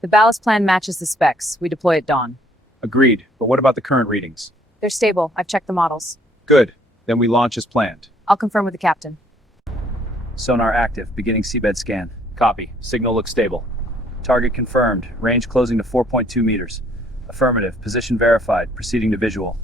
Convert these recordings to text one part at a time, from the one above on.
The ballast plan matches the specs. We deploy at dawn. Agreed, but what about the current readings? They're stable. I've checked the models. Good, then we launch as planned. I'll confirm with the captain. Sonar active, beginning seabed scan. Copy, signal looks stable. Target confirmed, range closing to 4.2 meters. Affirmative, position verified, proceeding to visual.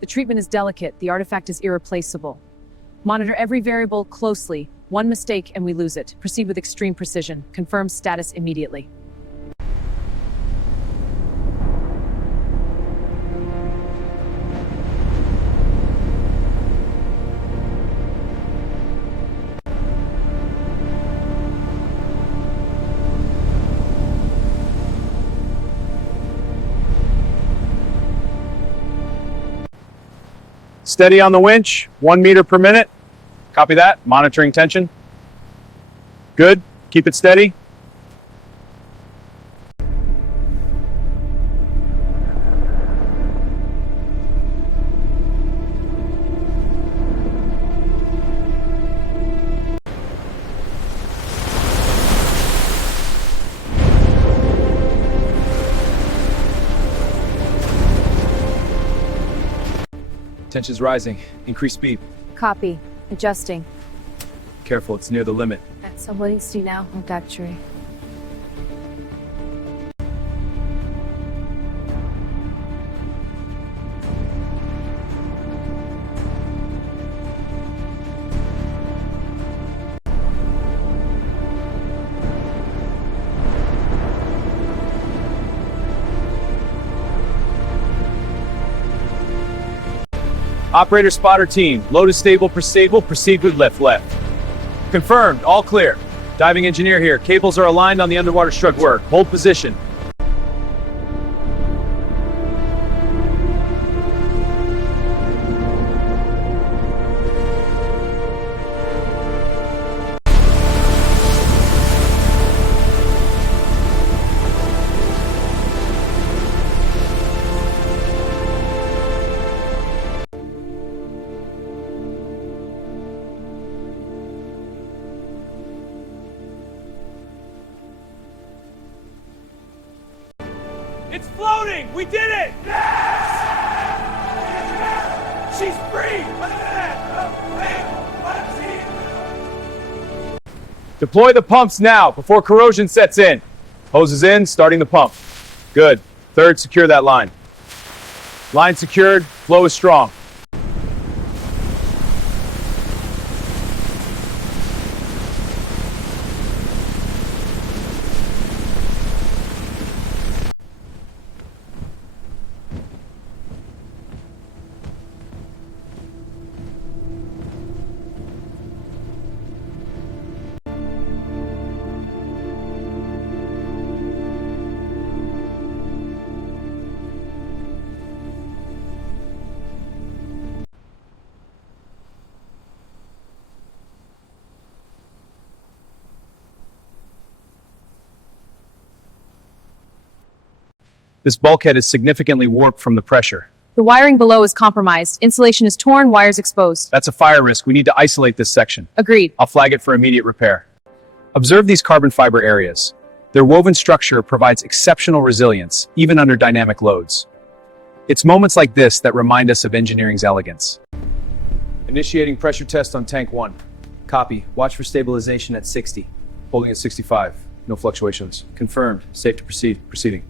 The treatment is delicate. The artifact is irreplaceable. Monitor every variable closely. One mistake and we lose it. Proceed with extreme precision. Confirm status immediately. Steady on the winch, 1 meter per minute. Copy that, monitoring tension. Good, keep it steady. Tension's rising. Increase speed. Copy. Adjusting. Careful, it's near the limit. So what needs to do now? Factory. Operator spotter team, load is stable, proceed with lift left. Confirmed, all clear. Diving engineer here, cables are aligned on the underwater strut work. Hold position. It's floating! We did it! Yes! She's free! Deploy the pumps now, before corrosion sets in. Hoses in, starting the pump. Good. Third, secure that line. Line secured, flow is strong. This bulkhead is significantly warped from the pressure. The wiring below is compromised. Insulation is torn, wires exposed. That's a fire risk. We need to isolate this section. Agreed. I'll flag it for immediate repair. Observe these carbon fiber areas. Their woven structure provides exceptional resilience, even under dynamic loads. It's moments like this that remind us of engineering's elegance. Initiating pressure test on tank 1. Copy. Watch for stabilization at 60. Holding at 65. No fluctuations. Confirmed. Safe to proceed. Proceeding.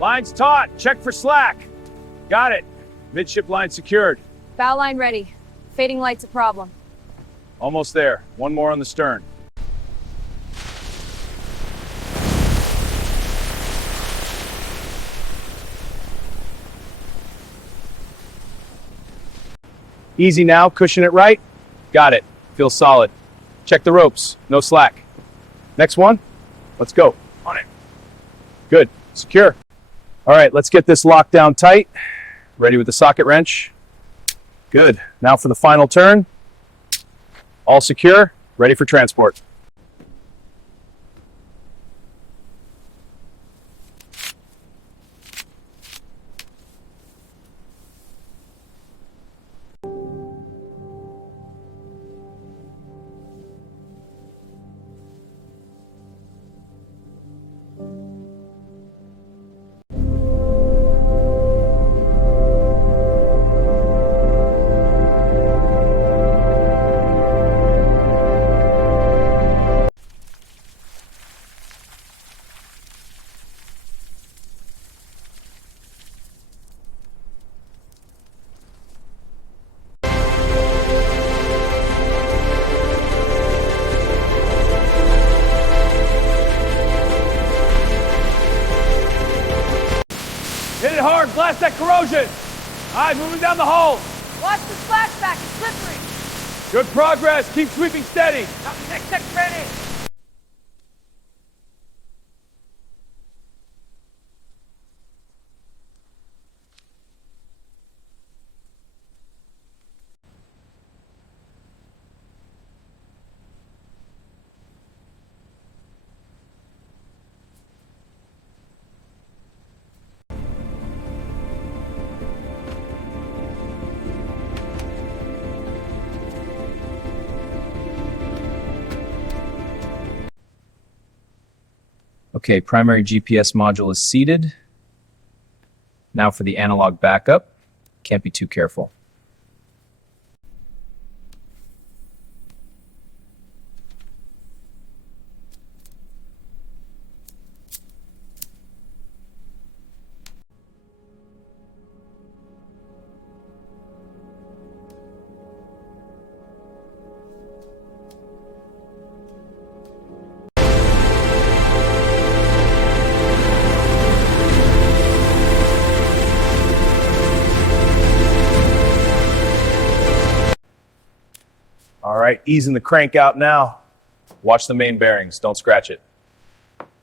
Line's taut. Check for slack. Got it. Midship line secured. Bow line ready. Fading light's a problem. Almost there. One more on the stern. Easy now, cushion it right. Got it. Feels solid. Check the ropes. No slack. Next one. Let's go. On it. Good. Secure. All right, let's get this locked down tight. Ready with the socket wrench. Good. Now for the final turn. All secure. Ready for transport. Hit it hard, blast that corrosion. All right, moving down the hole. Watch the splashback, it's slippery. Good progress, keep sweeping steady. Next ready. Okay, primary GPS module is seated. Now for the analog backup. Can't be too careful. All right, easing the crank out now. Watch the main bearings, don't scratch it.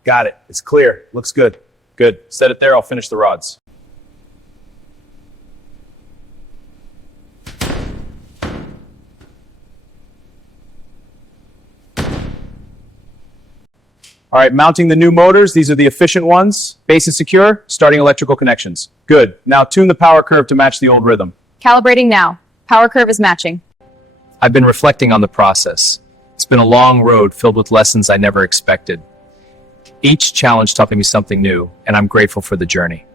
Got it, it's clear, looks good. Good, set it there, I'll finish the rods. All right, mounting the new motors. These are the efficient ones. Base is secure, starting electrical connections. Good, now tune the power curve to match the old rhythm. Calibrating now. Power curve is matching. I've been reflecting on the process. It's been a long road filled with lessons I never expected. Each challenge taught me something new, and I'm grateful for the journey.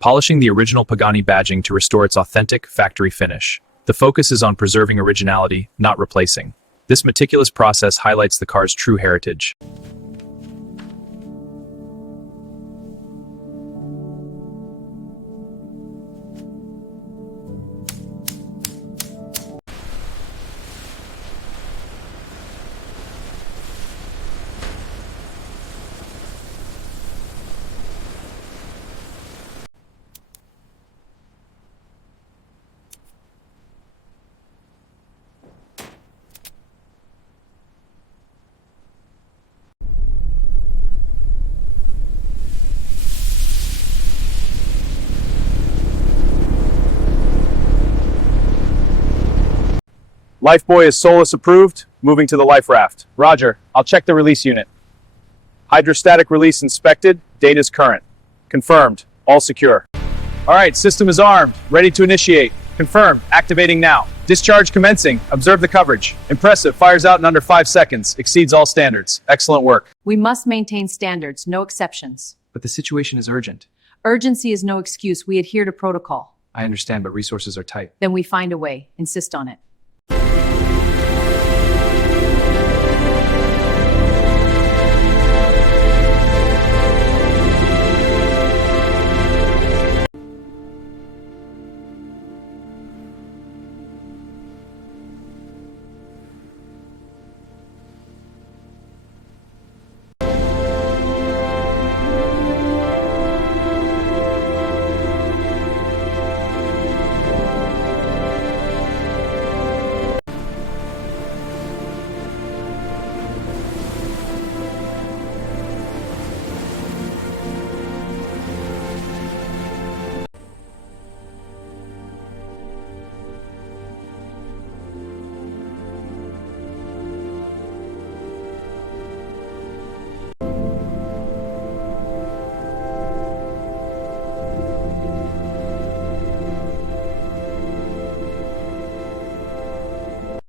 Polishing the original Pagani badging to restore its authentic factory finish. The focus is on preserving originality, not replacing. This meticulous process highlights the car's true heritage. Lifebuoy is Solus approved, moving to the life raft. Roger, I'll check the release unit. Hydrostatic release inspected, data's current. Confirmed. All secure. All right, system is armed. Ready to initiate. Confirmed. Activating now. Discharge commencing. Observe the coverage. Impressive. Fires out in under 5 seconds. Exceeds all standards. Excellent work. We must maintain standards, no exceptions. But the situation is urgent. Urgency is no excuse. We adhere to protocol. I understand, but resources are tight. Then we find a way. Insist on it.